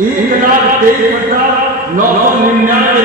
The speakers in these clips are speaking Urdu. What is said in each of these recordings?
1,23,999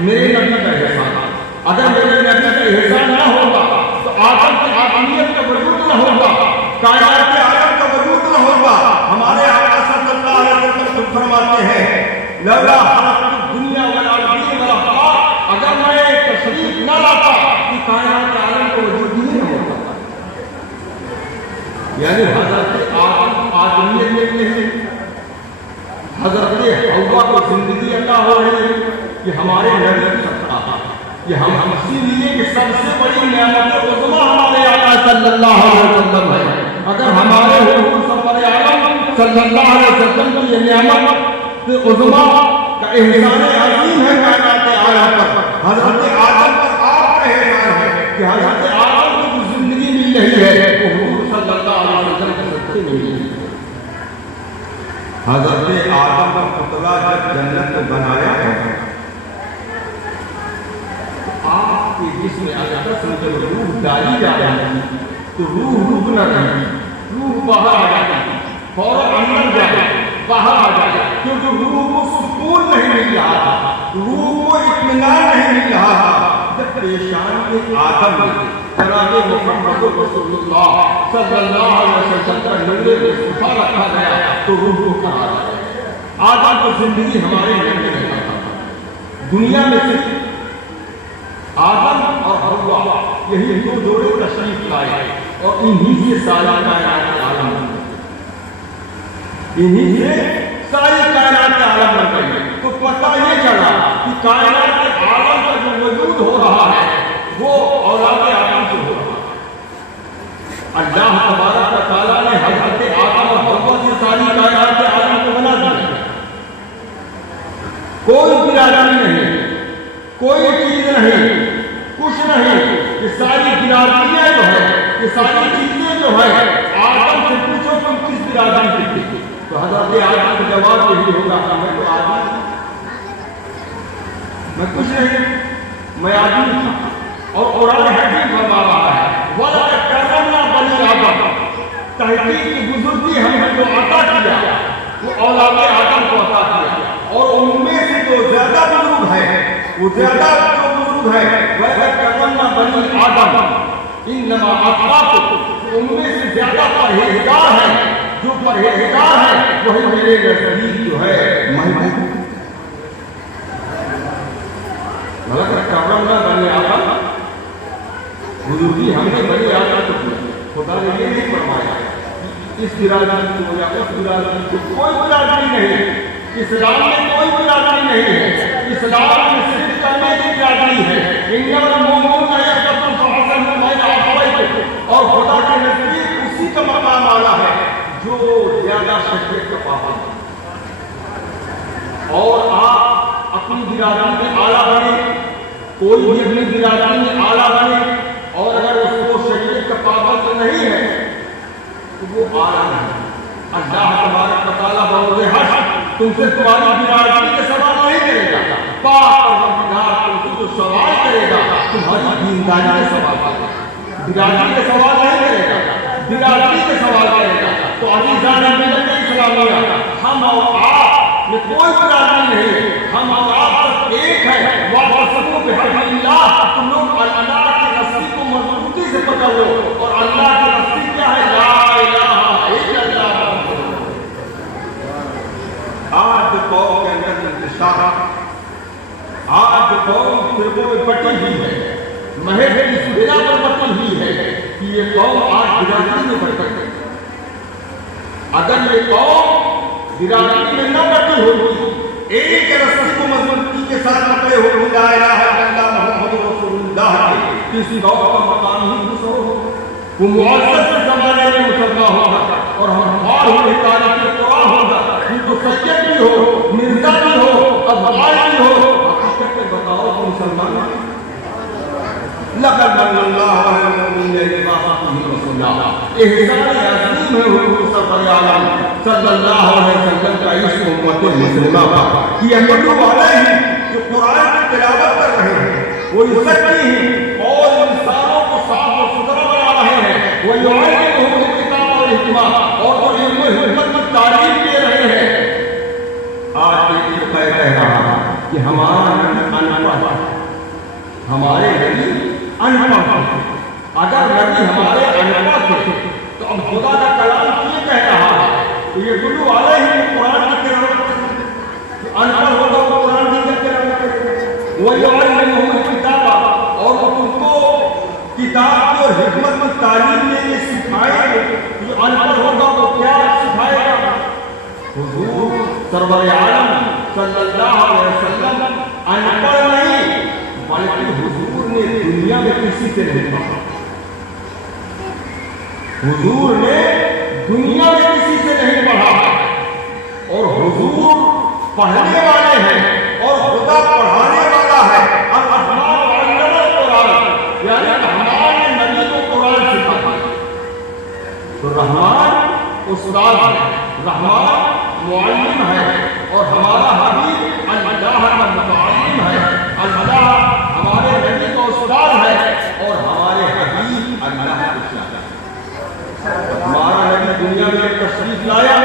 میرے نبی کا احسان. اگر میرے نبی کا احسان نہ ہوگا تو آدم کی آدمیت کا وجود نہ ہوگا, کائنات کے عالم کا وجود نہ ہوگا. ہمارے آقا صلی اللہ علیہ وسلم فرماتے ہیں لولا خلقت الدنیا والارضین والافاق, اگر میں تشریف نہ لاتا کہ کائنات کے عالم کا وجود ہی نہ ہوتا. یعنی حضرت آدم آدمیت میں نہیں, حضرت حوا کو زندگی عطا ہو رہی ہے, یہ ہمارے نبی کی سطح ہے. یہ ہم اسی لیے کہ سب سے بڑی نعمت عظمیٰ ہمارے آقا صلی اللہ علیہ وسلم ہے. اگر ہمارے حضور سرور عالم صلی اللہ علیہ وسلم کی یہ نعمت عظمیٰ کا احسان عظیم ہے کائنات عالم پر, حضرت آدم پر آپ کا احسان ہے کہ حضرت آدم کو جو زندگی مل رہی ہے وہ حضور صلی اللہ علیہ وسلم کی صدقے میں ملی ہے. حضرت آدم کا پتلا جب جنت کو بنایا ہے تو آپ کے جسم میں اگر جب روح ڈالی جا رہی ہے تو روح رک نہ رہی, روح باہر آ جاتی, فوراً اندر جائے باہر آ جائے, کیونکہ روح کو سکون نہیں مل رہا تھا, روح کو اطمینان نہیں مل رہا تھا. جب پیشان کے آدم جناب محمد رسول اللہ صلی اللہ علیہ وسلم کا نور مصطفیٰ رکھا گیا تو روح کو کہا گیا. آدم کو زندگی ہمارے نبی نے رکھا تھا. دنیا میں صرف آدم اور حوا یہی دو جوڑے تشریف لائے اور انہی سے ساری کائنات کے عالم بن گئے, انہی سے ساری کائنات کے عالم بن گئے. تو پتہ یہ چلا کہ کائنات کے عالم کا جو وجود ہو رہا ہے وہ اولاد آدم سے ہو رہا ہے. اللہ تبارک و تعالیٰ نے حضرت آدم اور حوا سے ساری کائنات کے عالم کو بنا دیا. کوئی برادری نہیں, کوئی چیز نہیں, کچھ نہیں. یہ ساری برادریاں جو ہے, یہ ساری چیزیں جو ہے, آدم سے پوچھو تم کس برادری سے تھے تو حضرت آدم کا جواب یہی ہوگا کہ میں تو آدم, میں کچھ نہیں, میں آدمی تھا. اور قرآن حکیم فرما رہا ہے وَلَقَدْ كَرَّمْنَا بَنِي آدَمَ, تحقیق کی بزرگی ہم نے جو عطا کیا وہ اولاد آدم کو عطا کیا. اور ان میں سے جو زیادہ بزرگ ہے وہ زیادہ جو بزرگ ہے وَلَقَدْ كَرَّمْنَا بَنِي آدَمَ إِنَّمَا أَتْقَاكُمْ, ان میں سے زیادہ پرہیزگار ہے, جو پرہیزگار ہے وہی میرے نزدیک جو ہے محبوب. وَلَقَدْ كَرَّمْنَا بَنِي آدَمَ, بزرگی ہم نے بنی آدم کو دی. خدا نے یہ نہیں فرمایا اس برادری کو یا اس برادری کو, کوئی برادری نہیں. اسلام میں کوئی برادری نہیں ہے, اسلام میں صرف کلمے کی برادری ہے. انما المؤمنون اخوة فاصلحوا بین اخویکم, اور خدا کے نزدیک اسی کا مقام اعلیٰ ہے جو زیادہ شریعت کا پابند ہے. اور آپ اپنی برادری میں اعلیٰ بنے, کوئی بھی اپنی برادری میں اعلیٰ بنے, اور اگر اس کو شریعت کا پابند نہیں ہے تو وہ اعلیٰ نہیں. اللہ تبارک و تعالیٰ بروز حشر تم سے تمہاری برادری کے سوال نہیں کرے گا, پاک پروردگار تم سے جو سوال کرے گا تمہاری دینداری کے سوال کرے گا, برادری کے سوال نہیں کرے گا, برادری کے سوال کرے گا. تو عزیزان ملت اسلامیہ, ہم اور آپ میں کوئی برادری نہیں ہے, ہم اور آپ صرف ایک ہے. وَاعْتَصِمُوا بِحَبْلِ اللَّهِ, تم لوگ اللہ کی رسی کو مضبوطی سے پکڑ لو, اور اللہ کی رسی کیا ہے؟ لا الہ الا اللہ. آج قوم کے اندر انتشار, آج قوم فرقوں میں بٹی ہوئی ہے, محض اس بنا پر بٹی ہوئی ہے کہ یہ قوم آج برادری میں بٹ گئی. اگر یہ قوم برادری میں نہ بٹی ہوتی, ایک رسی کو مضبوطی کے ساتھ پکڑے ہوئے لا الہ الا اللہ محمد رسول اللہ کے, کسی قوم کا مقام ہی دوسرا ہوگا. وہ معزز زمانے میں مسلمان ہوگا اور ہموار ہوئے تاریخ قرآن ہوگا. تو سید بھی ہو, مرزا بھی ہو, افغان بھی ہو, حقیقت میں بتاؤ تو مسلمان ہیں. لقد من اللہ علی المؤمنین اذ بعث فیہم رسولا, احسان عظیم ہے حضور سرور عالم صلی اللہ علیہ وسلم کا اس امت مسلمہ پر کہ یتلو علیہم, جو قرآن کی تلاوت کر رہے ہیں, وہ یزکیہم, اور انسانوں کو صاف و ستھرا بنا رہے ہیں, وہ یعلمہم الکتاب والحکمہ, اور جو علم و حکمت کی تعلیم دے رہے ہیں. آج ایک فرقہ کہہ رہا ہے کہ ہمارا نبی انپڑھ، ہمارے نبی انپڑھ تھے۔ اگر نبی ہمارے انپڑھ تھے تو اب خدا کا کلام یہ کہہ رہا ہے کہ یہ گلو والے ہی قرآن کی تلاوت کریں، انپڑھ ہوگا وہ قرآن کی تلاوت کرے، وہی علمہ کتاب، اور وہ تم کو کتاب کی اور حکمت کی تعلیم میں یہ سکھائے گا۔ جو انپڑھ ہوگا وہ کیا سکھائے گا؟ حضور سرور عالم صلی اللہ علیہ وسلم انپڑھ نہیں، بلکہ حضور نے دنیا میں کسی سے نہیں پڑھا، حضور نے دنیا میں کسی سے نہیں پڑھا، اور حضور پڑھنے والے ہیں اور خدا پڑھانے والا ہے۔ الرحمن علم القرآن، یعنی رحمان نے نبی کو قرآن سکھایا۔ تو رحمان استاد ہے، رحمان معلم ہے، اور ہمارا حبیب اللہ کا متعلم ہے۔ اللہ ہمارے نبی کا استاد ہے اور ہمارے حبیب اللہ کا استاد ہے۔ ہمارا نبی دنیا میں تشریف لایا،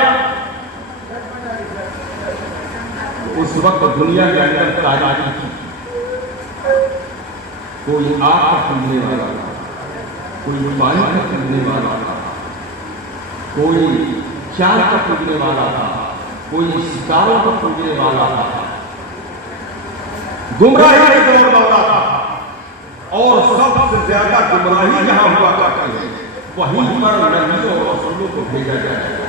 اس وقت دنیا کے اندر تاریخی تھی، کوئی آگ کا پھولنے والا تھا، کوئی پانی کا پھولنے والا تھا، کوئی چاند کا پھولنے والا تھا، کوئی ستاروں کا پھولنے والا تھا، گمراہی کا دور والا تھا، اور سب سے زیادہ گمراہی جہاں ہوا کرتی ہے وہیں پر نبیوں اور رسولوں کو بھیجا جائے گا۔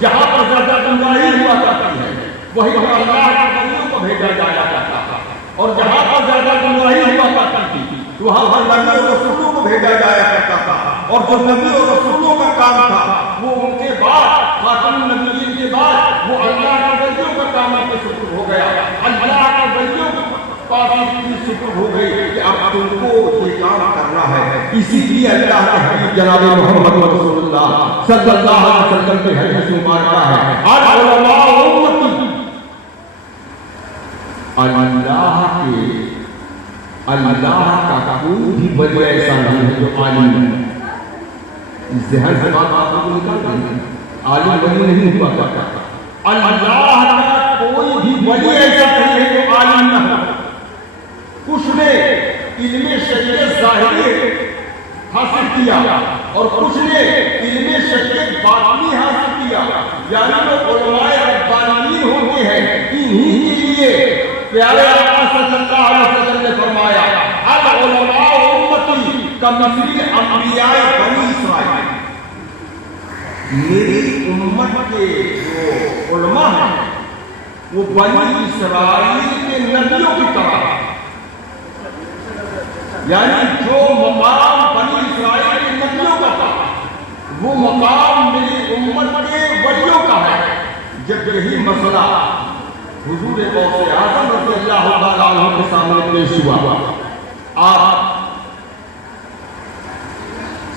جہاں پر زیادہ گمراہی ہوا کرتی ہے وہیں پر اللہ کے نبیوں کو بھیجا جایا کرتا تھا، اور جہاں پر زیادہ گمراہی ہوا کرتی تھی وہاں پر نبی اور رسولوں کو بھیجا جایا کرتا تھا، اور جو نبی اور رسولوں کا کام تھا وہ ان کے بعد خاتم النبیین کے بعد وہ اللہ کے ولیوں کا کام پر شکر ہو گیا، اللہ کے ولیوں کے پاس اتنی شکر ہو گئی کہ اب تم کو یہ کام کرنا ہے۔ اسی لیے اللہ کے حبیب جناب محمد رسول اللہ صلی اللہ علیہ وسلم کے حدیث مبارکہ ہے، العلماء امتی، اللہ کا کوئی بھی ولی ایسا نہیں ہے جو عالم ہے۔ ذہن سے بات آپ کو نکال دیں، عالم ولی نہیں ہوا کرتا، اللہ کا کوئی بھی ولی ایسا نہیں ہے جو عالم نہ ہو۔ کچھ نے علم شریعت ظاہری حاصل کیا اور کچھ نے علم شریعت باطنی حاصل کیا، یعنی جو علماء ربانیین ہوتے ہیں انہی کے لیے پیارے آقا صلی اللہ علیہ وسلم نے فرمایا العلماء امتی کمثل انبیاء بنی اسرائیل، میری امت کے جو علماء ہیں وہ بنی اسرائیل کے نبیوں کی طرح، یعنی جو مقام بنی اسرائیل کے نبیوں کا تھا وہ مقام میری امت کے ولیوں کا ہے۔ جب یہی مسئلہ حضور غوث اعظم رضی اللہ تعالیٰ عنہ کے سامنے پیش ہوا، آپ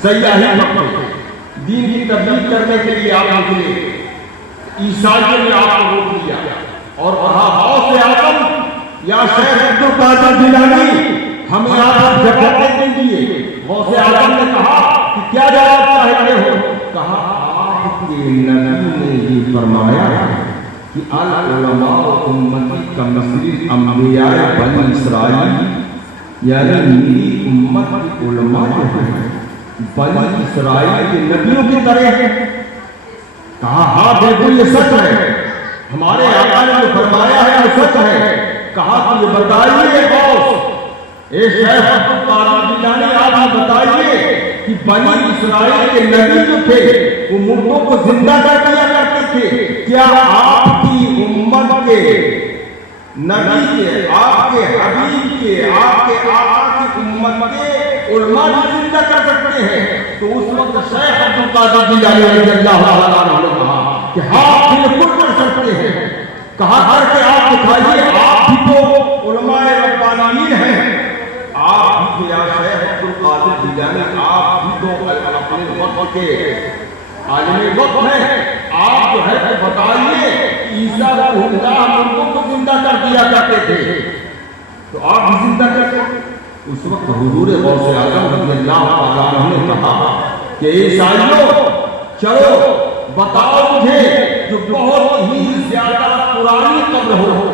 سیاحی مکہ دین کی تبلیغ کرنے کے لیے آپ نکلے، عیسائیوں نے آپ کو روک لیا اور کہا غوث اعظم یا شیخ عبد القادر جیلانی ہمیں آپ جواب دیجیے۔ غوث اعظم نے کہا کہ کیا جواب چاہتے ہو؟ کہا آپ کے نبی نے یہ فرمایا ہے کہ العلماء امتی کمثل انبیاء بنی اسرائیل، یعنی میری امت کی علماء جو ہیں بنی اسرائیل کے نبیوں کی طرح ہیں۔ کہا ہاں بالکل یہ سچ ہے، ہمارے آقا نے جو فرمایا ہے وہ سچ ہے۔ کہا کہ یہ بتائیے غوث اے شیخ عبد القادر جیلانی، آپ بتائیے کہ بنی اسرائیل کے نبی جو تھے وہ مردوں کو زندہ کر دیا کرتے تھے، کیا آپ کی امت کے نبی کے، آپ کے حبیب کے، آپ کے آقا کی امت کے علماء بھی زندہ کر سکتے ہیں؟ تو اس وقت شیخ عبد القادر جیلانی رضی اللہ عنہ نے کہا کہ ہاں بالکل کر سکتے ہیں۔ کہا کر کے آپ دکھائیے، آپ بھی تو علماء ربانیین ہیں، آپ بھی یا شیخ عبد القادر جیلانی آپ بھی تو اپنے وقت کے عالم وقت ہیں، آپ جو ہے تو بتائیے عیسیٰ روح اللہ مردوں کو زندہ کر دیا کرتے تھے تو آپ بھی زندہ کرتے تھے۔ اس وقت حضور غوث اعظم رضی اللہ تعالیٰ عنہ نے کہا کہ عیسائیوں چلو بتاؤ مجھے جو بہت ہی زیادہ پرانی قبر ہو،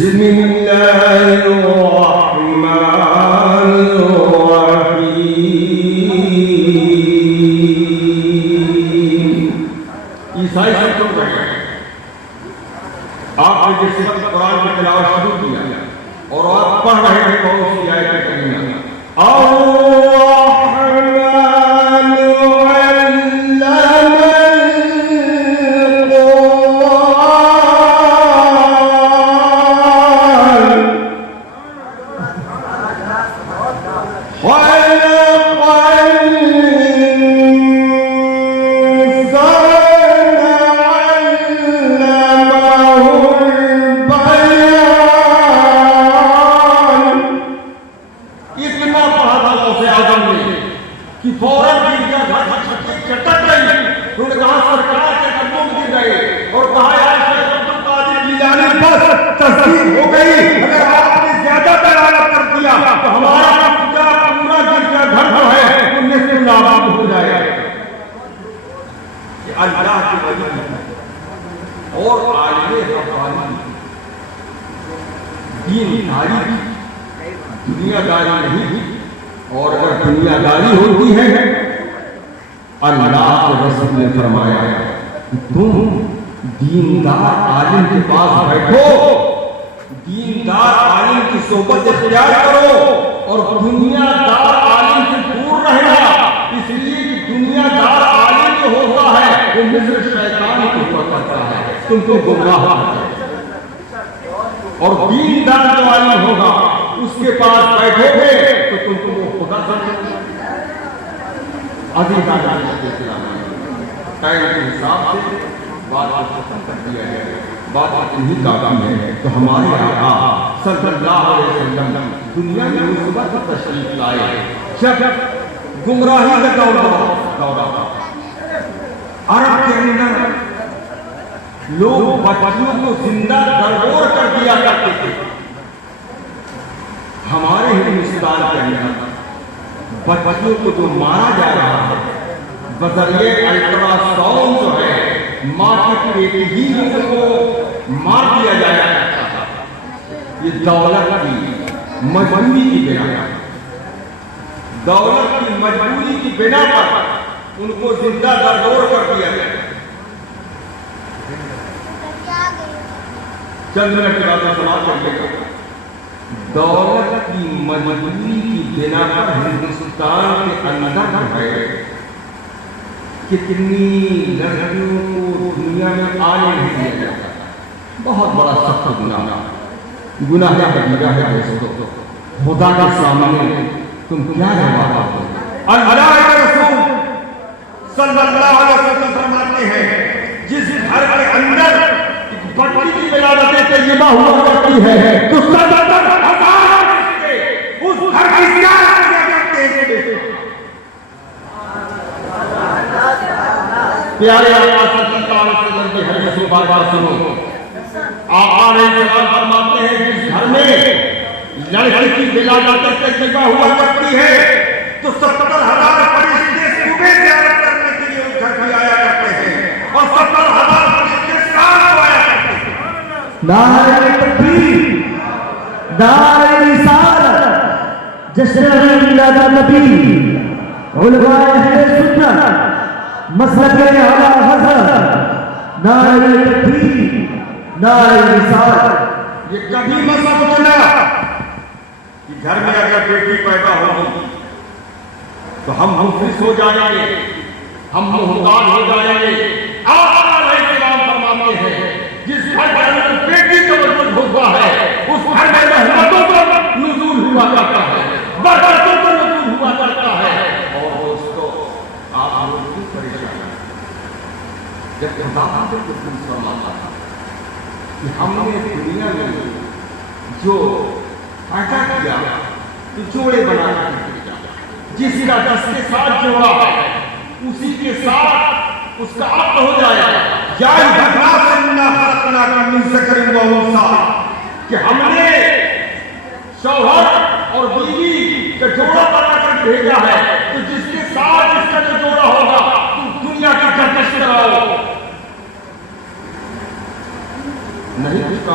بسم اللہ الرحمن الرحیم. عیسائی سب چپ رہے ہیں. آپ نے جس وقت قرآن کی تلاوت شروع کیا اور آپ پڑھ رہے ہیں کون سی آیت کریمہ اور عالم ربانی دینداری دنیا داری نہیں. اور اگر دنیا داری ہوتی ہے اللہ کے رسول نے فرمایا تم دیندار عالم کے پاس بیٹھو, دیندار عالم کی صحبت اختیار کرو اور دنیا دار عالم سے دور رہنا. اس لیے کہ دنیا دار عالم جو ہوتا ہے وہ مصر شیطان کو پکڑتا ہے, تم کو گمراہ کرتا ہے. اور دیندار جو عالم ہوگا اس کے پاس بیٹھو گے تو تم کو وہ خدا سمجھو. ٹائم کے حساب سے بات کو ختم کر دیا ہے. بات اتنی کافی ہے تو ہمارے آقا صلی اللہ علیہ وسلم دنیا میں اس وقت تشریف لائے جب گمراہی کا دورہ تھا. عرب کے اندر لوگ بچوں کو زندہ درگور کر دیا کرتے تھے. ہمارے ہندوستان کے اندر بچوں کو جو مارا جا رہا ہے بذریعہ الٹرا ساؤنڈ جو ہے ماں کے پیٹ ہی کو مار دیا جایا کرتا تھا. یہ دولت کی مجبوری کی بنا پر, دولت کی مجبوری کی بنا پر ان کو زندہ درگور کر دیا گیا. چند منٹ کے بعد سماعت کریے گا. دولت کی مجبوری کی بنا پر ہندوستان کے اندر ہے کتنی لڑکیوں کو دنیا میں آنے نہیں دیا جاتا. بہت بڑا سخت گناہ کبیرہ ہے دوستو. خدا کے سامنے تم کیا جواب دو؟ اللہ کے رسول صلی اللہ علیہ وسلم فرماتے ہیں جس گھر کے اندر بچی کی ولادت طیبہ ہوا کرتی ہے تو اس گھر کی کیا کرتے ہیں؟ پیارے آقا صلی اللہ علیہ وسلم کی حدیث مبارکہ سنو. آقا علیہ السلام فرماتے ہیں جس گھر میں لڑکی کی ولادت طیبہ ہوا کرتی ہے تو 70,000 فرشتے صبح زیارت کرنے کے لیے اس گھر میں آیا کرتے ہیں اور 70,000 فرشتے شام کو آیا کرتے ہیں. نعرہ تکبیر, نعرہ رسالت, جشن میلاد النبی, علماء اہل سنت, مسلک اعلیٰ حضرت, نعرہ تکبیر, نعرہ رسالت. یہ کبھی مت سوچنا کہ گھر میں اگر بیٹی پیدا ہوگی تو ہم مفلس ہو جائیں گے, ہم محتاج ہو جائیں گے. آقا علیہ السلام فرماتے ہیں جس گھر کے اندر بیٹی کا وجود ہوتا ہے اس گھر میں رحمتوں کا نزول ہوا کرتا ہے, برکتوں کا نزول ہوا کرتا ہے. اور دوستو آپ لوگ کیوں پریشان ہیں؟ جب خدا کو فرماتا تھا کہ ہم نے دنیا میں جو پیدا کیا تو جوڑے بنا کر دیا, جس کا جس کے ساتھ جوڑا ہے اسی کے ساتھ اس کا عقد ہو جائے گا. کہ ہم نے شوہر اور بیوی کا جوڑا بنا کر بھیجا ہے تو جس کے ساتھ اس کا جو جوڑا ہوگا تم دنیا کی گردش کراؤ نہیں. اس کا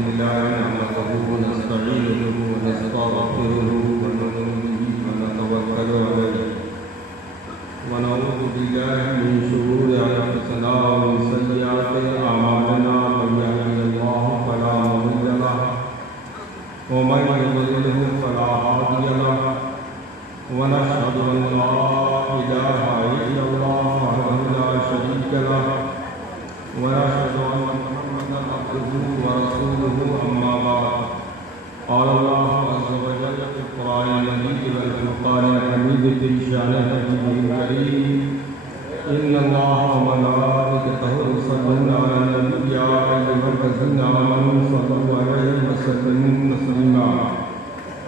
لله نحمده ونستعينه ونستغفره ونؤمن به ونتوكل عليه ونعوذ بالله من شرور أنفسنا ومن سيئات أعمالنا من يهده الله فلا مضل له ومن يضلله فلا هادي له ونشهد أن لا إله إلا الله وحده لا شريك له ونشهد أن محمدا عبده ورسوله أما بعد قال الله عز وجل في القرآن المجيد والفرقان الحميد في شأن نبيه الكريم إن الله وملائكته يصلون على النبي يا أيها الذين آمنوا صلوا عليه وسلموا تسليما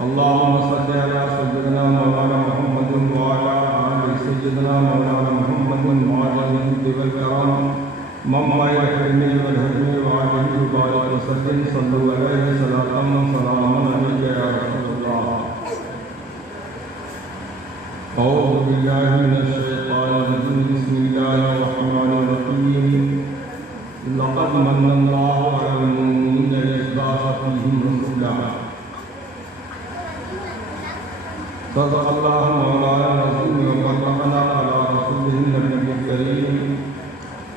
اللهم صل على سيدنا مولانا محمد وعلى آل سيدنا مولانا محمد وعلى الجود والكرم مما يكرمني والهدي وعليه وبارك وسلم صلوا عليه صلاة وسلاما عليك يا رسول الله أعوذ بالله من الشيطان الرجيم بسم الله الرحمن الرحيم لقد من الله على المؤمنين إذ بعث فيهم رسولا صدق الله مولانا العظيم وبلغنا على رسوله النبي الكريم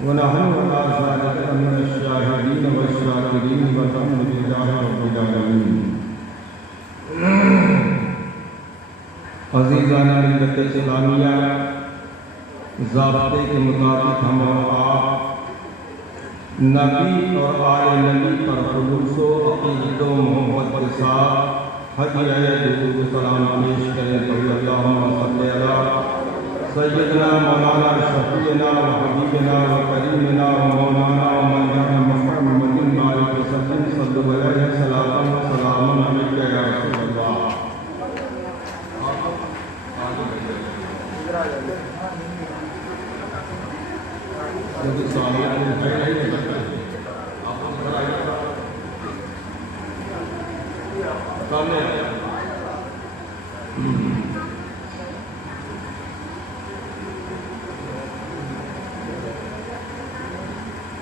ونحن على ذلك من الشاهدين والشاكرين والحمد لله رب العالمين عزیزان ملت اسلامیہ ضابطے کے مطابق ہم اور آپ نبی اور آل نبی پر خلوص و عقیدت و محبت کے ساتھ حدیعہ درود و سلام پیش کریں تو اللہم صلی علی سیدنا مولانا شفیعنا و حبیبنا و کریمنا و مولانا و مولانا محمد مالک وسلم صلی اللہ علیہ وسلم سلام علیکہ یا رسول اللہ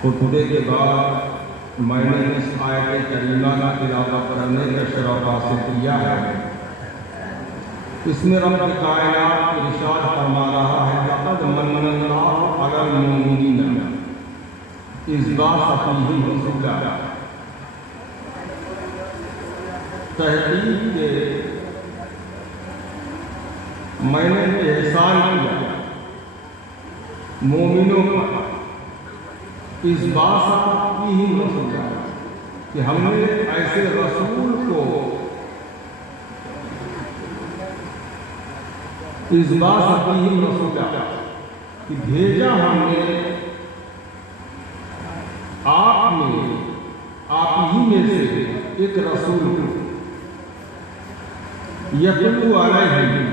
خطبے کے بعد میں نے اس آیت کریمہ کا تلاوت کرنے کا شرف حاصل کیا ہے اس میں رب کائنات ارشاد فرما رہا ہے لقد من اللہ علی المؤمنین اذ بعث فیہم رسولا تحقیق کے میں نے احسان کیا مومنوں پر اس بعث فیہم رسولا کہ ہم نے ایسے رسول کو اس بعث فیہم رسولا کہ بھیجا ہم نے آپ ہی میں سے ایک رسول یتلو علیہم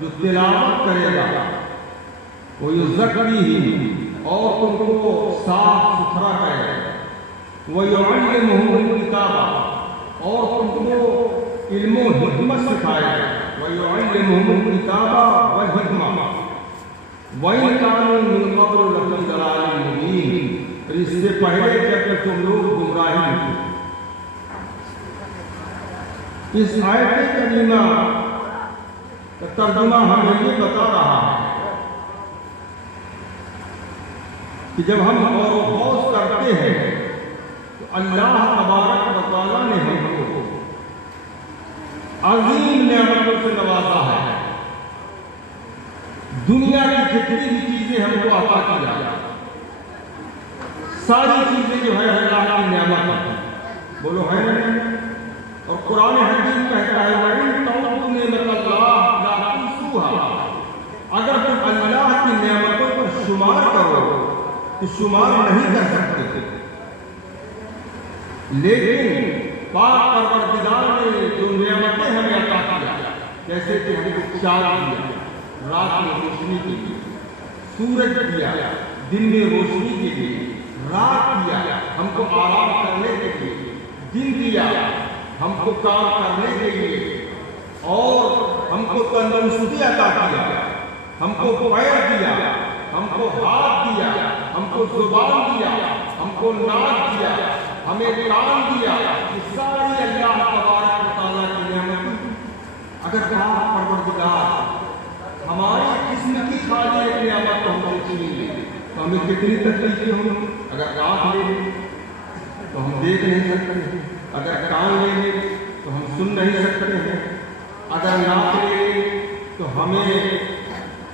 جو تلاوت کرے گا ویزکیہم اور تم کو صاف ستھرا کرے گا ویعلمہم الکتاب اور تم کو علم و حکمت سکھائے گا وَيُعَلِّمُهُمُ الْكِتَابَ وَالْحِكْمَةَ وَإِنْ كَانُوا مِنْ قَبْلُ لَفِي ضَلَالٍ مُبِينٍ اس سے پہلے جب تم لوگ گمراہی میں تھے اس آیت کریمہ کا ترجمہ ہمیں یہ بتا رہا ہے کہ جب ہم غور و خوض کرتے ہیں تو اللہ تبارک و تعالیٰ نے ہم کو عظیم نعمتوں سے نوازا ہے دنیا کی جتنی بھی چیزیں ہم کو عطا کی جائے ساری چیزیں جو ہے اللہ کی نعمت ہے بولو ہے اور قرآن حکیم کہتا ہے وَإِن تَعُدُّوا نِعْمَتَ اللَّهِ لَا تُحْصُوهَا اگر تم اللہ کی نعمتوں پر شمار کرو تو شمار نہیں کر سکتے لیکن پاک پروردگار نے جو نعمتیں ہمیں عطا کیا جیسے کہ ہم کو چاند دیا رات میں روشنی کے لیے سورج دیا دن میں روشنی کے لیے رات دیا ہم کو آرام کرنے کے لیے دن دیا ہم کو کام کرنے کے لیے اور ہم کو تندرستی عطا کیا ہم کو پیر دیا ہم کو ہاتھ دیا ہم کو زبان دیا ہم کو ناک دیا ہمیں کام دیا، یہ ساری اللہ تبارک و تعالیٰ کی نعمت۔ اگر پاک پروردگار ہماری جسم کی خالی ایک نعمت کو ہم سے چھین لے تو ہمیں کتنی تکلیفیں ہوں۔ اگر آنکھ لے لیں تو ہم دیکھ نہیں سکتے ہیں، اگر کان لے لیں تو ہم سن نہیں سکتے ہیں، اگر ناک لے لیں تو ہمیں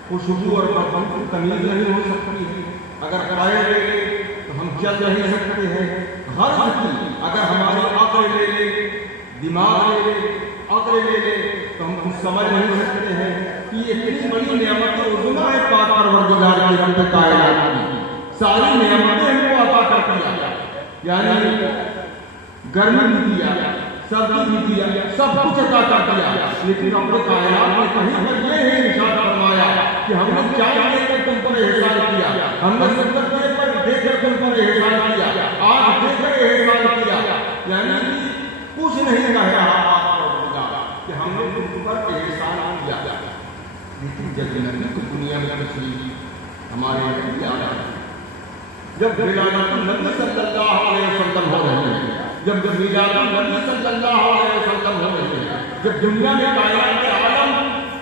خوشبو اور بدبو کی تمیز نہیں ہو سکتی ہے، اگر پیر لے لیں تو ہم چل نہیں سکتے ہیں۔ غرض کی اگر ہماری عقل لے لیں، دماغ لے لیں، عقل لے لیں تو ہم کچھ سمجھ نہیں سکتے ہیں کہ یہ اتنی بڑی نعمت عظمیٰ ہے پاک پروردگار کی رب کائنات کی۔ ساری نعمتیں ہم کو عطا کر دیا، یعنی گرمی بھی دیا، سردی بھی دیا، سب کچھ عطا کر دیا، لیکن رب کائنات نے کہیں پر یہ ہے ارشاد فرمایا کہ ہم نے چاند دے کر تم پر احسان کیا، ہم نے سورج دے کر تم پر احسان کیا، آنکھ دے کر احسان کیا، یعنی کچھ نہیں کہہ رہا کہ ہم نے تم پر احسان کیا۔ لیکن جب نبی کی دنیا میں تشریف ہمارے نبی آ رہے ہیں، جب ولادت النبی صلی اللہ علیہ وسلم ہو رہے ہیں، جب میلاد النبی صلی اللہ علیہ وسلم ہو رہے ہیں، جب دنیا میں کائنات عالم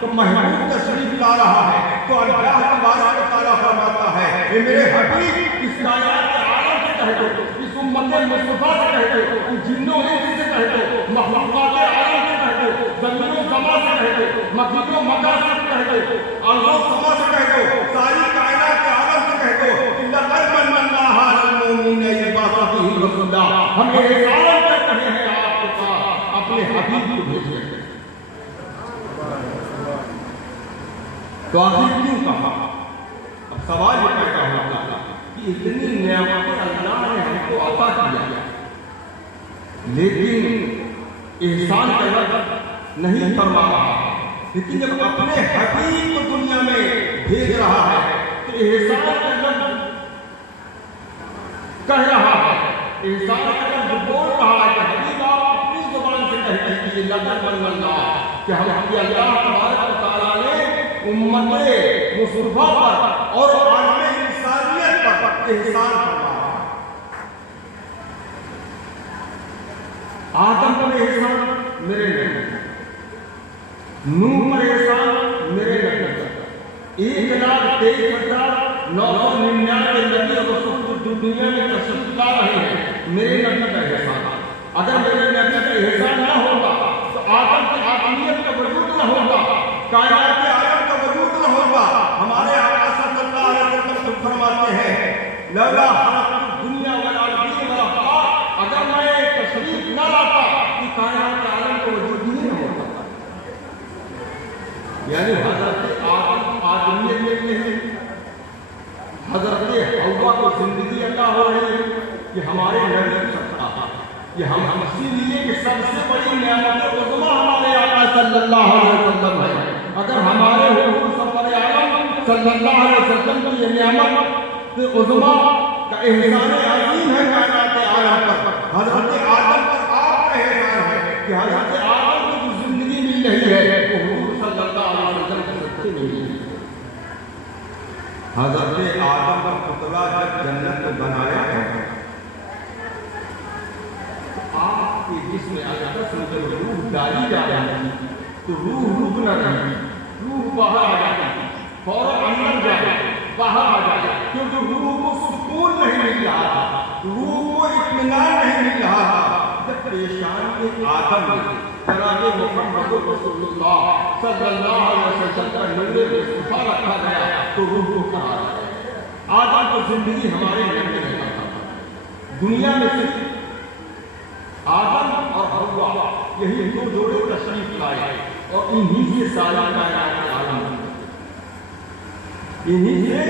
تو محبوب تشریف لا رہا ہے تو اللہ تبارک و تعالیٰ فرماتا ہے اے میرے حبیب اس کائنات عالم سے کہہ دو، اس امت مصطفیٰ سے کہہ دو، ان جنوں انس سے کہہ دو، مخلوقات عالم سے کہہ دو، زمین و زمان سے کہہ دو، مکہ و مکہ سے کہہ دو، ارض و سما سے کہہ دو، ساری کائنات عالم سے کہہ دو کہ لقد من اللہ علی المؤمنین اذ بعث فیہم رسولا، ہم یہ اعلان کر رہے ہیں آپ کے پاس اپنے حبیب کو بھیجے۔ تو آخر کیوں کہا؟ اب سوال یہ پیدا ہوتا کہ اتنی نعمتیں اللہ نے ہم کو عطا کیا، لیکن احسان کرنا نہیں فرما رہا، لیکن جب اپنے حبیب کو دنیا میں بھیج رہا ہے تو احسان کرنا کہہ رہا ہے، احسان کرنا بول رہا ہے کہ حبیب آپ اپنی زبان سے کہتے ہیں کہ لقد من اللہ، کہ ہم اللہ تبارک و تعالیٰ نے امت مصطفیٰ پر اور عالم انسانیت پر احسان فرمایا۔ آدم پر احسان میرے نبی، نوح پر احسان میرے نبی، 1,23,999 نبی اور رسول جو دنیا میں تشریف لا رہے ہیں، میرے نبی کا احسان۔ اگر میرے نبی کا احسان نہ ہوگا تو آدم کی آدمیت کا وجود نہ ہوگا، کائنات کے عالم کا وجود نہ ہوگا۔ ہمارے آقا صلی اللہ علیہ وسلم فرماتے ہیں لولا خلقت الدنیا والارضین والافاق، اگر میں تشریف نہ لاتا کہ کائنات کے عالم کا وجود ہی نہیں ہوتا۔ یعنی حضرت آدم آدمیت میں ہیں، حضرت حوا کو زندگی عطا ہو رہی ہے، یہ ہمارے نبی کی صدقہ ہے۔ یہ ہم اسی لیے کہ سب سے بڑی نعمت عظمیٰ ہمارے آقا صلی اللہ علیہ وسلم ہے۔ اگر ہمارے حضور سرور عالم صلی اللہ علیہ وسلم کی یہ نعمت عظمیٰ کا احسان عظیم ہے کائنات عالم پر، حضرت آدم پر آپ کا احسان ہے کہ حضرت آدم کو جو زندگی مل رہی ہے وہ حضور صلی اللہ علیہ وسلم کی صدقے میں ملی ہے۔ حضرت آدم کا پتلا جب جنت میں بنایا ہے آپ کے جسم میں اگر جب روح ڈالی جا رہی ہے تو روح رک نہ رہی، روح باہر آ جاتی، فوراً اندر جائے، باہر آ جائے، کیونکہ روح کو سکون نہیں مل رہا تھا، روح کو اطمینان نہیں مل رہا تھا۔ جب پریشان کے آدم جناب محمد رسول اللہ صلی اللہ علیہ وسلم کا نور مصطفیٰ رکھا گیا تو روح کو قرار آیا۔ آدم کو زندگی ہمارے نبی نے رکھا تھا۔ دنیا میں صرف آدم اور حوا یہی دو جوڑے تشریف لائے اور انہی سے ساری کائنات عالم بن گئی، انہی سے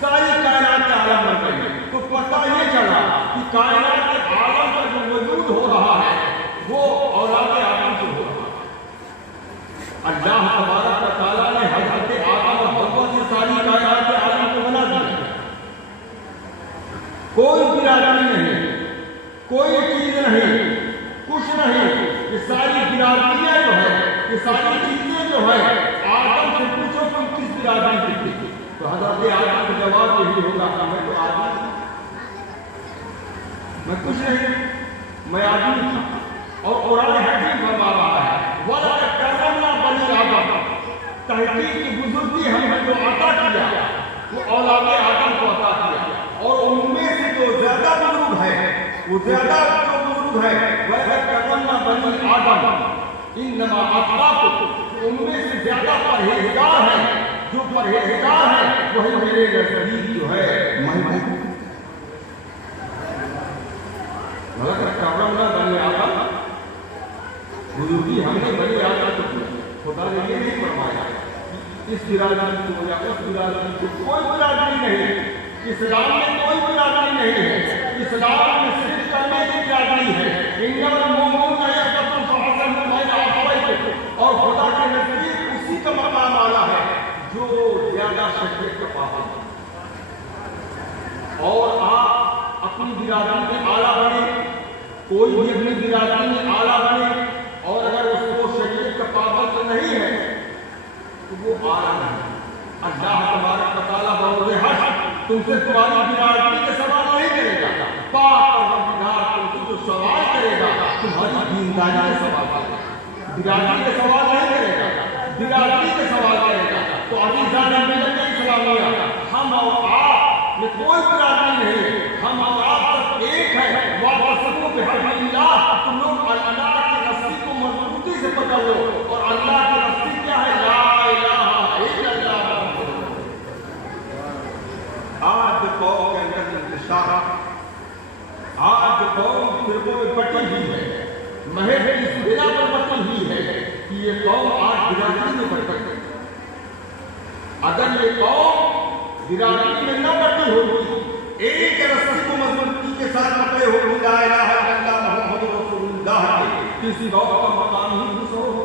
ساری کائنات عالم بن گئی۔ تو پتہ یہ چلا کہ کائنات عالم کا جو وجود ہو رہا ہے وہ اولاد آدم سے ہو رہا ہے۔ اللہ تبارک و تعالیٰ نے حضرت آدم اور حوا سے ساری کائنات عالم کو بنا دیا، کوئی برادری نہیں، کوئی چیز نہیں، کچھ نہیں، یہ ساری برادریاں جو ہے، یہ ساری چیزیں جو ہے، آدم سے پوچھو تم کس برادری سے تھے تو حضرت آدم کا جواب یہی ہوگا کہ میں تو آدم، میں کچھ نہیں، میں آدمی تھا اور قرآن حکیم فرما رہا ہے وَلَقَدْ كَرَّمْنَا بَنِي آدَمَ تحقیق کی بزرگی ہم نے جو عطا کیا وہ اولاد آدم کو عطا کیا اور ان میں سے جو زیادہ بزرگ ہے وہ زیادہ جو بزرگ ہے وَلَقَدْ كَرَّمْنَا بَنِي آدَمَ انما اتقاکم ان میں سے زیادہ پرہیزگار ہیں جو پرہیزگار ہیں وہی میرے نزدیک جو ہے محبوب وَلَقَدْ كَرَّمْنَا بَنِي آدَمَ بزرگی ہم نے بنی آدم کو کیا خدا نے یہ نہیں فرمایا اس برادری کو یا اس برادری کو کوئی برادری نہیں اسلام میں کوئی برادری نہیں ہے اسلام میں صرف کلمے کی برادری ہے انما المؤمنون اخوة فاصلحوا بین اخویکم اور خدا کے نزدیک اسی کا مقام اعلیٰ ہے جو زیادہ شریعت کا پابند ہے اور آپ اپنی برادری میں اعلیٰ بنے کوئی بھی اپنی برادری میں اعلیٰ بنے اور اگر اس کو شریعت کا پابند نہیں ہے تو وہ اعلیٰ نہیں اللہ تبارک و تعالیٰ بروز حشر تم سے تمہاری برادری کا سوال نہیں کرے گا پاک پروردگار تم سے جو سوال کرے گا تمہاری دینداری کا سوال کرے گا برادری کا سوال نہیں کرے گا برادری کا سوال کرے گا تو عزیزان ملت اسلامیہ ہم اور آپ میں کوئی برادری نہیں ہے ہم اور آپ سب ایک ہے واعتصموا بحبل اللہ تم لوگ اللہ کی رسی کو مضبوطی سے پکڑ لو اور اللہ کی رسی کیا ہے لا الہ الا اللہ آج قوم کے اندر انتشار آج قوم فرقوں میں بٹی ہوئی ہے محض اس بنا پر بٹی ہوئی ہے کہ یہ قوم آج برادری میں بٹ گئی اگر یہ قوم برادری میں نہ بٹی ہوگی ایک رسی کو مضبوطی کے ساتھ پکڑے ہوگی لا الہ الا اللہ محمد رسول اللہ کسی قوم کا مقام ہی دوسرا ہو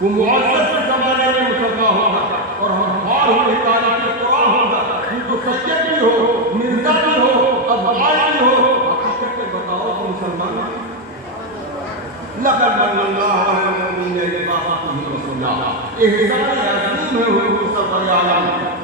وہ معزز زمانے میں مسلمان ہوگا اور ہموار ہوئے تاریخ قرآن ہوگا تو سید بھی ہو مرزا بھی ہو افغان بھی ہو حقیقت میں بتاؤ کہ مسلمان لقد من اللہ علی المؤمنین اذ بعث فیہم رسولا احسان عظیم ہے حضور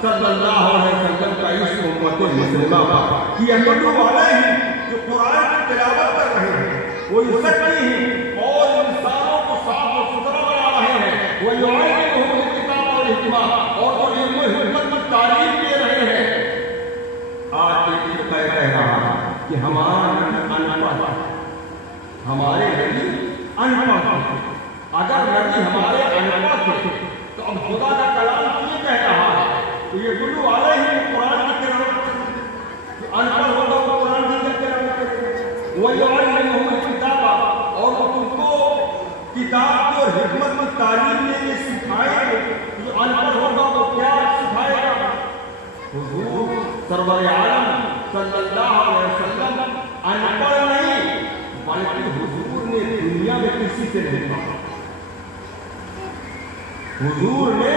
صلی اللہ علیہ وسلم کا اس امت مسلمہ کا کہ یتلو علیہم جو قرآن کی تلاوت کر رہے ہیں وہ یزکیہم اور انسانوں کو صاف و ستھرا بنا رہے ہیں وہ یعلمہم الکتاب والحکمہ اور جو علم و حکمت کی تعلیم دے رہے ہیں آج ایک فرقہ کہہ رہا ہے کہ ہمارا نبی ان پڑھ ہمارے نبی ان پڑھ اگر نبی ہمارے ان پڑھ تھے تو اب خدا کا کلام کیوں کہہ رہا ہے تو یہ گلو والے ہی قرآن کی تلاوت کرتے ہیں ان پڑھ ہوگا وہ قرآن کی تلاوت کرتے ہیں وہ یعلمہم الکتاب اور وہ تم کو کتاب کی اور حکمت کی تعلیم دینے سکھائے گا جو ان پڑھ ہوگا وہ کیا سکھائے گا حضور سرور عالم صلی اللہ علیہ وسلم ان پڑھ نہیں بلکہ حضور نے دنیا میں کسی سے نہیں پڑھا حضور نے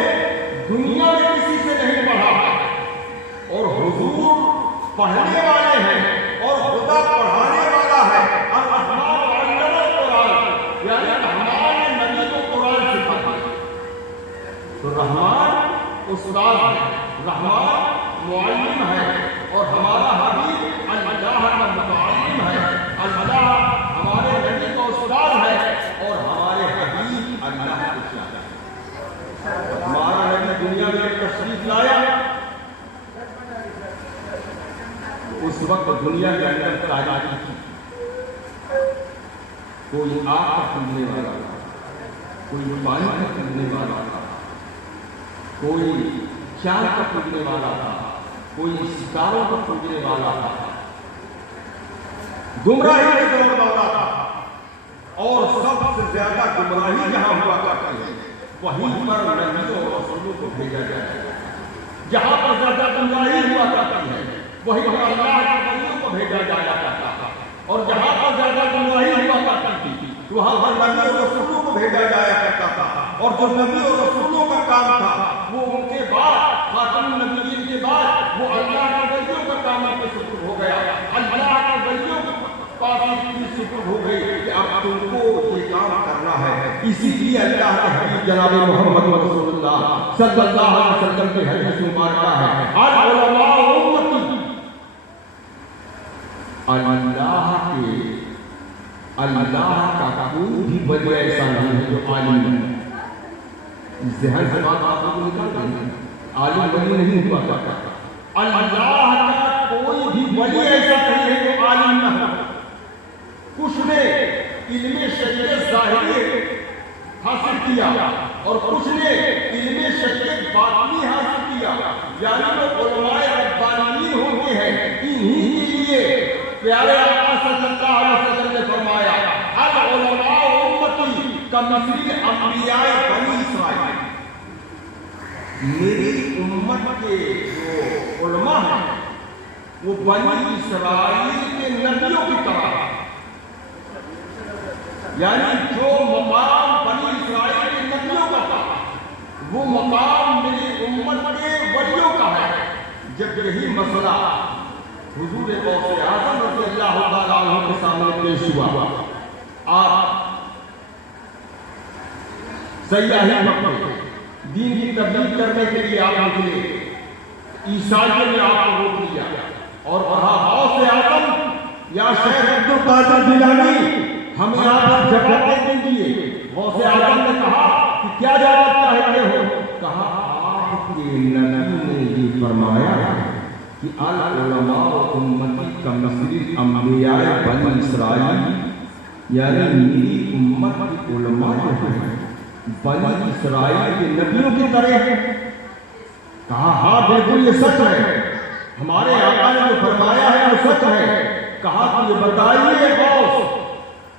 دنیا میں کسی سے نہیں پڑھا اور حضور پڑھنے والے ہیں اور خدا پڑھانے والا ہے الرحمن علم القرآن یعنی رحمان نے نبی کو قرآن سکھایا تو رحمان استاد ہے رحمان معلم ہے اور ہمارا حبیب اللہ کا متعلم ہے اللہ ہمارے نبی کا استاد ہے اور ہمارے حبیب اللہ کا شاعر ہے ہمارا نبی دنیا میں تشریف لایا اس وقت دنیا کے اندر تاریخی تھی کوئی آگ کا پھولنے والا تھا کوئی پانی کا پھولنے والا تھا کوئی چاند کا پھولنے والا تھا کوئی ستاروں کا پھولنے والا تھا گمراہی کا دور والا تھا اور سب سے زیادہ گمراہی جہاں ہوا کرتی ہے وہیں پر نبیوں اور رسولوں کو بھیجا جائے جہاں پر زیادہ گمراہی ہوا کرتی ہے وہیں پر اللہ کے نبیوں کو بھیجا جایا کرتا تھا اور جہاں پر زیادہ گمراہی ہوا کرتی تھی وہاں پر نبی اور رسولوں کو بھیجا جایا کرتا تھا اور جو نبی اور رسولوں کا کام تھا وہ ان کے بعد خاتم النبیین کے بعد وہ اللہ کے ولیوں کا کام پہ شکر ہو گیا اللہ کے ولیوں کے پاس اتنی شکر ہو گئی کہ اب تم کو یہ کام کرنا ہے اسی لیے اللہ کے حبیب جناب محمد رسول اللہ صلی اللہ علیہ وسلم کی حدیث مبارکہ ہے العلماء امتی اللہ کے اللہ کا کوئی بھی ولی ایسا نہیں ہے جو عالم نہیں. ذہن سے بات آپ کو نکال دیں، عالم ولی نہیں ہوا کرتا. اللہ کا کوئی بھی ولی ایسا نہیں ہے جو عالم نہ ہو. کچھ نے علم شریعت ظاہری حاصل کیا اور کچھ نے علم شریعت باطنی حاصل کیا. یعنی جو علماء ربانیین ہوتے ہیں انہی کے لیے پیارے آقا صلی اللہ علیہ وسلم نے فرمایا العلماء امتی کمثل انبیاء بنی اسرائیل. میری امت کے جو علماء ہیں وہ بنی اسرائیل کے نبیوں کی طرح ہے. یعنی جو مقام بنی اسرائیل کے نبیوں کا تھا وہ مقام میری امت کے ولیوں کا ہے. جب یہی مسئلہ حضور غوث اعظم رضی اللہ تعالیٰ عنہ کے سامنے پیش ہوا، آپ سیاحی مکہ دین کی تبلیغ کرنے کے لیے آپ نکلے. عیسائیوں نے آپ کو روک لیا اور کہا غوث اعظم یا شیخ عبد القادر جیلانی ہمیں آپ جواب دے دیجیے. غوث اعظم نے کہا کہ کیا جواب چاہتے ہو؟ کہا آپ کے نبی نے یہ فرمایا کہ العلماء امتی کمثل انبیاء بنی اسرائیل. یعنی میری امت کی علماء جو ہیں بنی اسرائیل کے نبیوں کی طرح ہیں. کہا ہاں بالکل یہ سچ ہے، ہمارے آقا نے جو فرمایا ہے وہ سچ ہے. کہا کہ یہ بتائیے غوث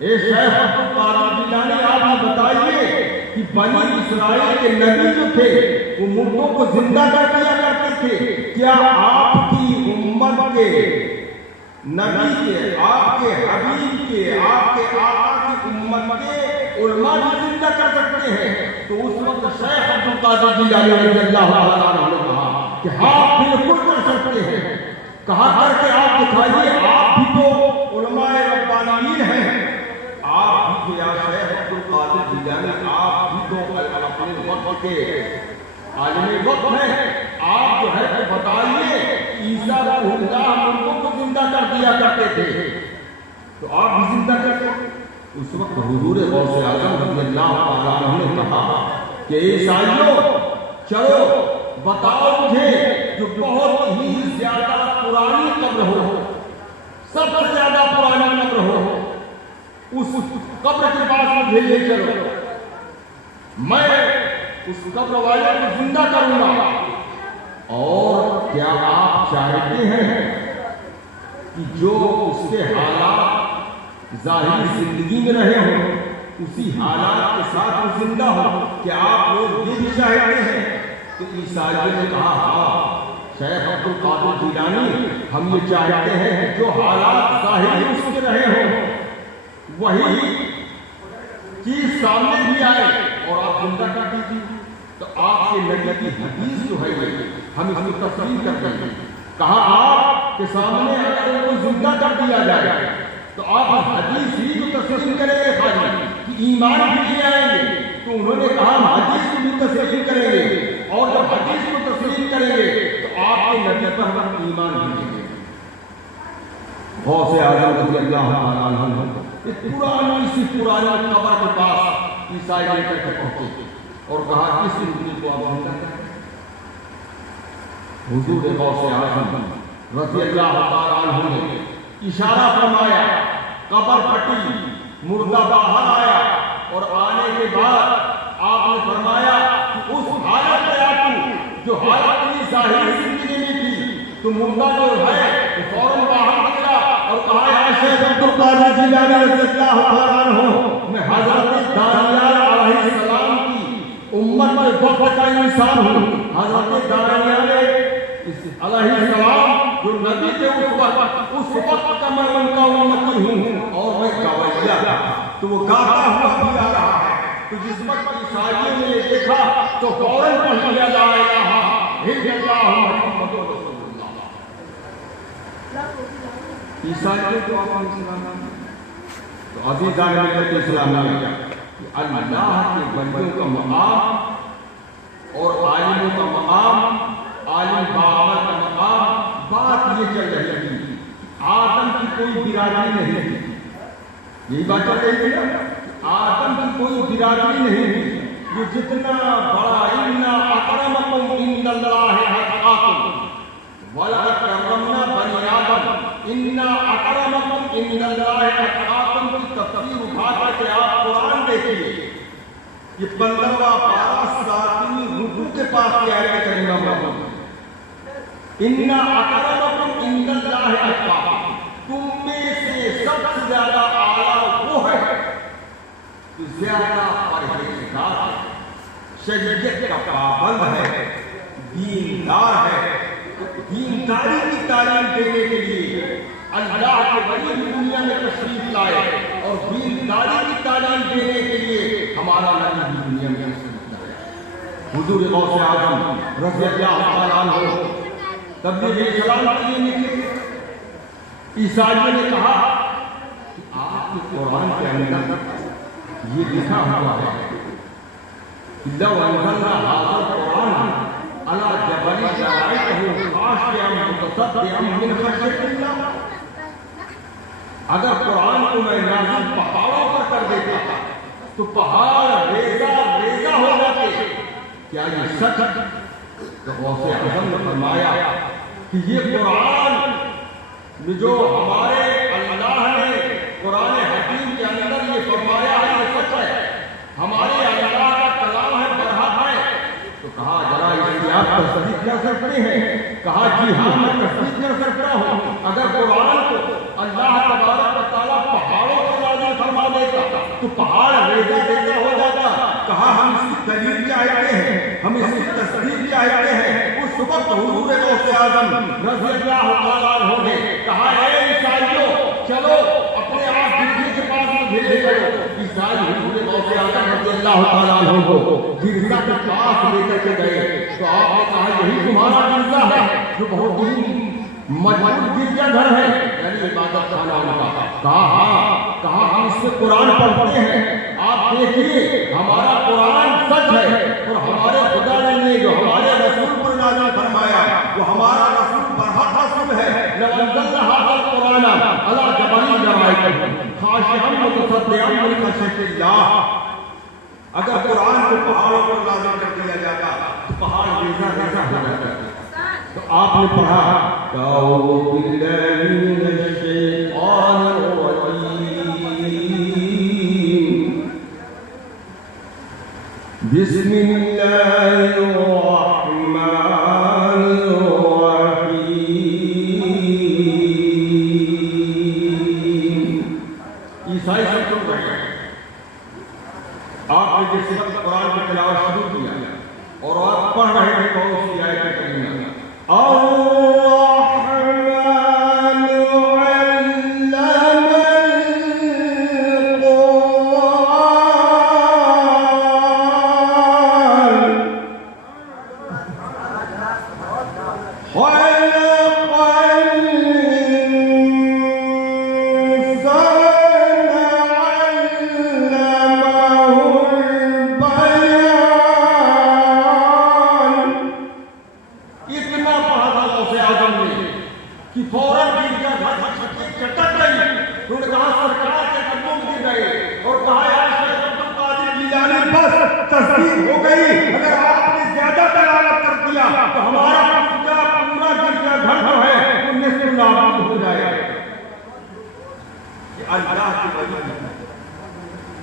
اے شیخ عبد القادر جیلانی آپ یہ بتائیے کہ بنی اسرائیل کے نبی جو تھے وہ مردوں کو زندہ کر دیا کرتے تھے، کیا آپ کی امت کے نبی کے، آپ کے حبیب کے، آپ کے آقا کی امت کے علماء بھی زندہ کر سکتے ہیں؟ تو اس وقت شیخ عبد القادر جیلانی رضی اللہ عنہ نے کہا کہ ہاں بالکل کر سکتے ہیں. کہا کر کے آپ دکھائیے، آپ بھی تو علماء ربانیین ہیں. آپ بھی یا شیخ عبد القادر جیلانی آپ بھی تو اپنے وقت کے عالم وقت ہیں. آپ جو ہے تو بتائیے عیسیٰ روح اللہ مردوں کو زندہ کر دیا کرتے تھے تو آپ بھی زندہ کرتے. اس وقت حضور غوث اعظم رضی اللہ تعالیٰ عنہ نے کہا کہ عیسائیوں چلو بتاؤ مجھے جو بہت ہی زیادہ پرانی قبر ہو، سب سے زیادہ پرانی قبر ہو، اس قبر کے پاس مجھے لے چلو، میں اس قبر والے کو زندہ کروں گا. اور کیا آپ چاہتے ہیں کہ جو اس کے حالات ظاہری زندگی میں رہے ہوں اسی حالات کے ساتھ وہ زندہ ہو؟ کیا آپ لوگ یہ بھی چاہتے ہیں؟ تو عیسائیوں نے کہا ہاں شیخ عبد القادر جیلانی ہم یہ چاہتے ہیں جو حالات ظاہری اس کے رہے ہوں وہی چیز سامنے بھی آئے اور آپ زندہ کر دیجیے. تو آپ کے نبی کی حدیث جو ہے ہم اس کو تسلیم کرتے ہیں. کہا آپ کے سامنے اگر ان کو زندہ کر دیا جائے تو آپ حدیث ہی کو تسلیم کریں گے خالی کہ ایمان بھی لے آئیں گے؟ تو انہوں نے کہا ہم حدیث کو بھی تسلیم کریں گے اور جب حدیث کو تسلیم کریں گے تو آپ کے نبی پر ہم ایمان بھی لیں گے. غوث اعظم رضی اللہ تعالیٰ عنہ ایک پرانی سی پرانی قبر کے پاس عیسائی لے کر کے پہنچے اور کہا کس روح کو آپ زندہ کریں؟ حضور غوث اعظم رضی اللہ تعالیٰ عنہ نے اشارہ فرمایا، قبر پھٹی، مردہ باہر آیا اور آنے کے بعد آپ نے فرمایا کہ اس حالت میں آپ جو حالت کی ظاہری زندگی میں تھی تو مردہ جو ہے وہ فوراً باہر نکلا اور کہا یا شیخ عبد القادر جیلانی رضی اللہ تعالیٰ عنہ میں حضرت دانیال علیہ السلام کی امت میں وقت کا انسان ہوں. حضرت دانیال علیہ السلام جو نبی تھے اس وقت کا میں ان کا امتی ہوں اور میں گویا. تو وہ گاتا ہوا بھی آ رہا ہے. تو جس وقت عیسائیوں نے یہ دیکھا تو فوراً پڑھ لیا لا الہ الا اللہ محمد رسول اللہ. عیسائیوں کو آپ اسلام تو عزیزان ملت اسلامیہ اللہ کے بندوں کا مقام اور عالموں کا مقام، عالم باور کا مقام، بات یہ چل رہی تھی آدم کی کوئی برادری نہیں تھی یہی بات چل رہی تھی نا، آدم کی کوئی برادری نہیں تھی جو جتنا بڑا انا اکرمکم عند اللہ اتقاکم ولقد کرمنا بنی آدم انا اکرمکم عند اللہ اتقاکم کی تفسیر اٹھا کے آپ قرآن دیکھیے، یہ 15واں پارہ 7ویں رکوع کے پاس کی آیت کریمہ موجود ہے، انا اکرمکم عند اللہ اتقاکم، تم میں سے سب سے زیادہ اعلیٰ وہ ہے جو زیادہ پرہیزگار ہے، شریعت کا پابند ہے، دیندار ہے۔ دینداری کی تعلیم دینے کے لیے اللہ کے ولی دنیا میں تشریف لائے اور دینداری کی تعلیم دینے کے لیے ہمارا نبی دنیا میں تشریف لائے۔ حضور غوث اعظم رضی اللہ تعالیٰ عنہ تبلیغ اسلام کے لیے نکلے۔ عیسائیوں نے کہا کہ آپ کے قرآن کے اندر یہ لکھا ہوا ہے لو انزلنا هذا القرآن على جبل لرأيته خاشعا متصدعا من خشية الله، اگر قرآن کو میں نازل پہاڑوں پر کر دیتا تو پہاڑ ریزہ ریزہ ہو جاتے۔ کیا یہ سچ ہے؟ تو غوث اعظم نے فرمایا کہ یہ قرآن جو ہمارے اللہ نے قرآن حکیم کے اندر یہ فرمایا ہے یہ سچ ہے، ہمارے اللہ کا کلام ہے، برحق ہے۔ تو کہا ذرا اس کی آپ تصدیق کر سکتے ہیں؟ کہا جی ہاں میں تصدیق کر سکتا ہوں، اگر قرآن کو اللہ تبارک و تعالیٰ پہاڑوں پر نازل فرما دیتا تو پہاڑ ریزہ ریزہ ہو جاتا۔ کہا ہم اس کی دلیل چاہتے ہیں، ہم اس کی تصدیق چاہتے ہیں۔ اس وقت حضور غوث اعظم رضی اللہ تعالیٰ عنہ نے کہا اے عیسائیوں چلو اپنے آپ گرجے کے پاس مجھے لے چلو۔ عیسائی حضور غوث اعظم رضی اللہ تعالیٰ عنہ کو گرجا کے پاس لے کر کے گئے تو آپ نے کہا یہی تمہارا گرجا ہے جو بہت ہی مضبوط گرجا گھر ہے، یعنی عبادت خانہ ان کا۔ کہا ہاں، کہا ہم اس میں قرآن پڑھتے ہیں، آپ دیکھیے ہمارا قرآن سچ ہے اور ہمارے خدا نے جو ہمارے رسول پر نازل فرمایا وہ ہمارا رسول برحق رسول ہے۔ لو انزلنا هذا القرآن على جبل لرأيته خاشعا متصدعا من خشية الله، اگر قرآن کو پہاڑوں پر نازل کر دیا جاتا تو پہاڑ ریزہ ریزہ ہو جاتا۔ تو آپ نے پڑھا اعوذ باللہ من الشیطان الرجیم بسم اللہ الرحمن الرحیم۔ عیسائی سب چپ رہے ہیں۔ آپ نے جس وقت قرآن کی تلاوت شروع کیا اور آپ پڑھ رہے ہیں تو اس کی آیت کریمہ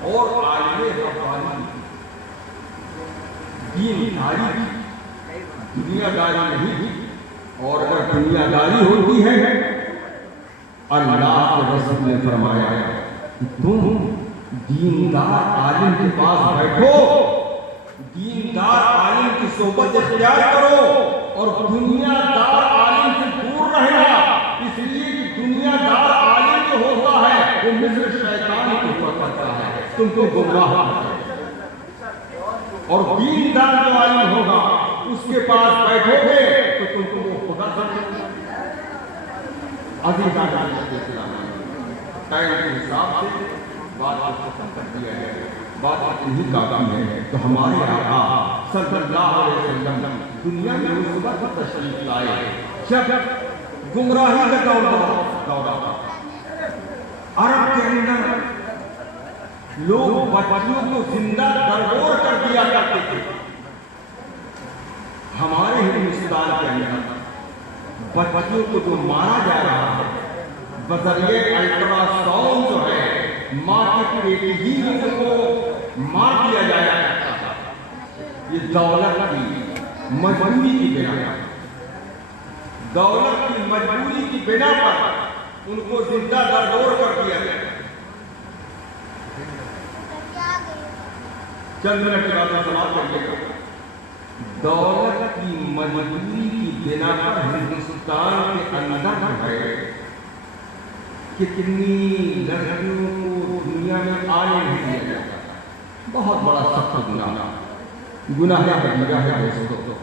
اور عالم ربانی دینداری دنیا داری نہیں، اور اگر دنیا داری ہوتی ہے اللہ کے رسول نے فرمایا کہ تم دیندار عالم کے پاس بیٹھو، دیندار عالم کی صحبت اختیار کرو اور دنیا دار عالم سے دور رہنا، اس لیے کہ دنیا دار عالم جو ہوتا ہے وہ مثل شیطان کی ہوا کرتا ہے، تم کو گمراہ کرتا ہے۔ اور دیندار جو عالم ہوگا اس کے پاس بیٹھو گے تو تم کو وہ خدا سمجھے گا۔ عزیزان اسلام ٹائم کے حساب سے بات کو ختم کر دیا ہے، بات اتنی کافی ہے۔ تو ہمارے آقا صلی اللہ علیہ وسلم دنیا میں اس وقت تشریف لائے جب گمراہی کا دور تھا۔ عرب کے اندر لوگ بچیوں کو زندہ درگور کر دیا کرتے تھے. ہمارے ہندوستان کے اندر بچیوں کو جو مارا جا رہا ہے بذریعہ الٹرا ساؤنڈ جو ہے ماں کے پیٹ ہی ان کو مار دیا جایا کرتا تھا. یہ دولت کی مجبوری کی بنا پر دولت کی مجبوری کی بنا پر ان کو زندہ درگور کر دیا گیا. چند منٹ کے بعد سماپت کریے گا. دولت کی مجبوری کی بنا پر ہندوستان کے اندر جو ہے کتنی لڑکیوں کو دنیا میں آنے نہیں دیا جاتا. بہت بڑا سخت گناہ کبیرہ ہے دوستو.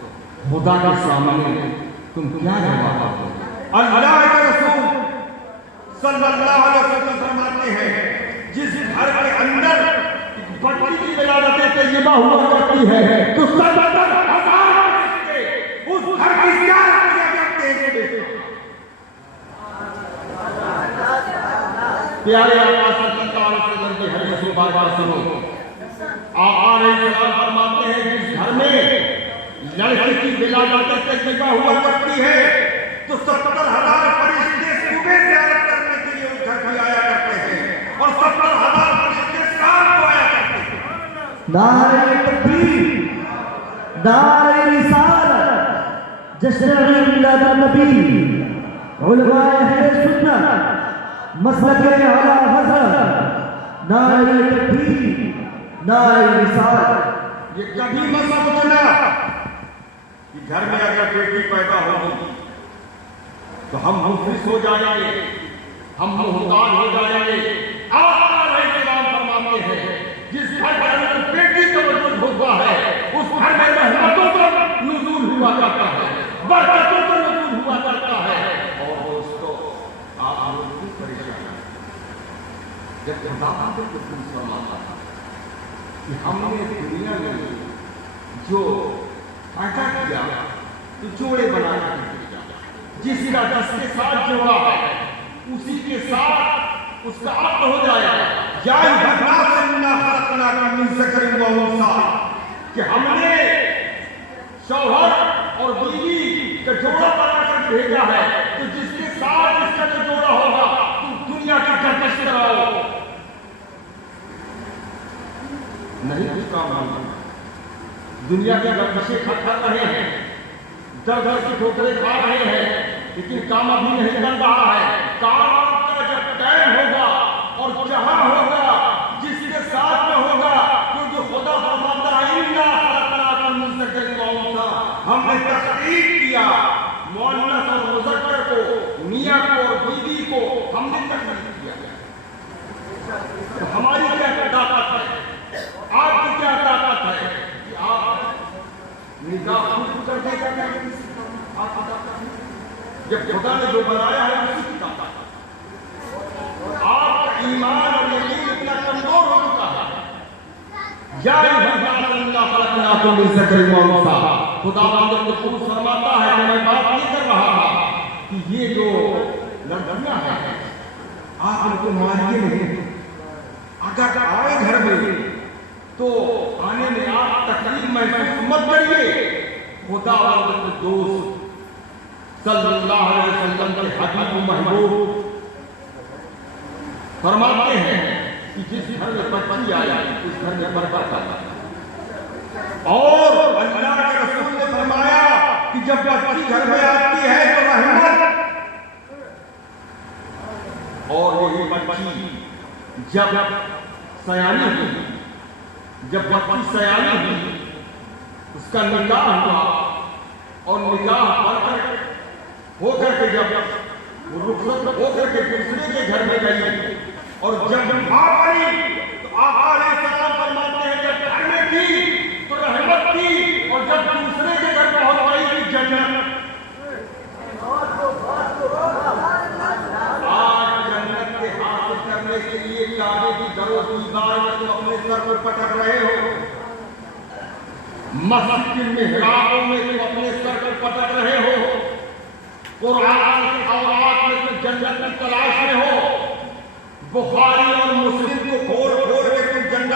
خدا کے سامنے تم کیا جواب دو؟ اللہ کے رسول صلی اللہ علیہ وسلم فرماتے ہیں جس گھر کے اندر بچی کی ولادت طیبہ ہوا کرتی ہے تو 70,000 اس گھر کی زیارت کیا کرتے ہیں. پیارے آقا صلی اللہ علیہ وسلم کی حدیث کو بار بار سنو. آقا علیہ السلام فرماتے ہیں جس گھر میں لڑکی کی ولادت طیبہ ہوا کرتی ہے تو 70,000 فرشتے صبح زیارت کرنے کے لیے اس گھر میں آیا کرتے ہیں اور 70,000 فرشتے شام کو آیا کرتے ہیں. نعرہ تکبیر، نعرہ رسالت، جشن میلاد النبی، علماء اہل سنت، مسلک اعلیٰ حضرت، نعرہ تکبیر، نعرہ رسالت. یہ کبھی مت سمجھنا کہ گھر میں اگر بیٹی پیدا ہوگی تو ہم مفلس ہو جائیں گے، ہم محتاج ہو جائیں گے. آقا علیہ السلام فرماتے ہیں جس گھر کے اندر بیٹی کا وجود ہوتا ہے اس گھر میں رحمتوں کا نزول ہوا کرتا ہے، برکتوں کا نزول ہوا کرتا ہے. اور دوستو آپ لوگ کیوں پریشان ہیں؟ جب خدا کو کچھ فرماتا تھا کہ ہم نے دنیا میں جو پیدا کیا تو جوڑے بنا کر دیا، جس کا جس کے ساتھ جوڑا ہے اسی کے ساتھ اس کا عقد ہو جائے گا. یا الناس انا خلقناکم من ذکر و انثى کہ ہم نے شوہر اور بیوی کا جوڑا بنا کر بھیجا ہے تو جس کے ساتھ اس کا جو جوڑا ہوگا تو دنیا کی گردش کراؤ. نہیں کچھ کام نہیں، دنیا کی گردشیں کھا رہے ہیں، در در کی ٹھوکریں کھا رہے ہیں، لیکن کام ابھی نہیں بن رہا ہے. کام کا جب ٹائم ہوگا اور جہاں ہوگا جس کے ساتھ میں ہوگا کیونکہ خدا فرماتا ہے انا خلقناکم من ذکر و انثى، ہم نے تخلیق کیا مؤنث اور مذکر کو، میاں کو اور بیوی کو ہم نے تخلیق کیا. تو ہماری کیا طاقت ہے؟ آپ کی کیا طاقت ہے کہ آپ نکاح خود کر دے گا؟ آپ کی طاقت ہے جب خدا نے جو بنایا ہے اسی کی طاقت ہے. آپ کا ایمان اور یقین اتنا کمزور ہو چکا ہے. یا الناس انا خلقناکم من ذکر و انثى، خداوند خود فرماتا ہے میں بات نہیں کر رہا تھا کہ یہ جو لڑکیاں ہیں آپ ان کو ماریے نہیں. اگر آئے گھر میں تو آنے میں آپ تکلیف محسوس مت کریے. خداوند دوست صلی اللہ علیہ وسلم کے حبیب و محبوب فرماتے ہیں کہ جس گھر میں بچی آیا اس گھر میں برکت آتا ہے. اور اللہ کے رسول نے فرمایا کہ جب بچی گھر میں آتی ہے تو رحمت، اور یہی بچی جب سیانی ہوئی، جب بچی سیانی ہوئی اس کا نکاح ہوا اور نکاح ہو کر کے جب وہ رخصت ہو کر کے دوسرے کے گھر میں گئی اور جب ماں بنی تو آقا علیہ السلام فرماتے ہیں جب گھر میں تھی تو رحمت تھی اور جب دوسرے کے گھر پہنچ گئی تھی جنت. آج جنت کے حاصل کرنے کے لیے کعبے کی در و دیوار میں تم اپنے سر پر پٹک رہے ہو، مسجد کے محرابوں میں تم اپنے سر پر پٹک رہے ہو، قرآن کی آیات میں تم جنت کی تلاش میں ہو، بخاری اور مسلم کو کھول کھول کے تم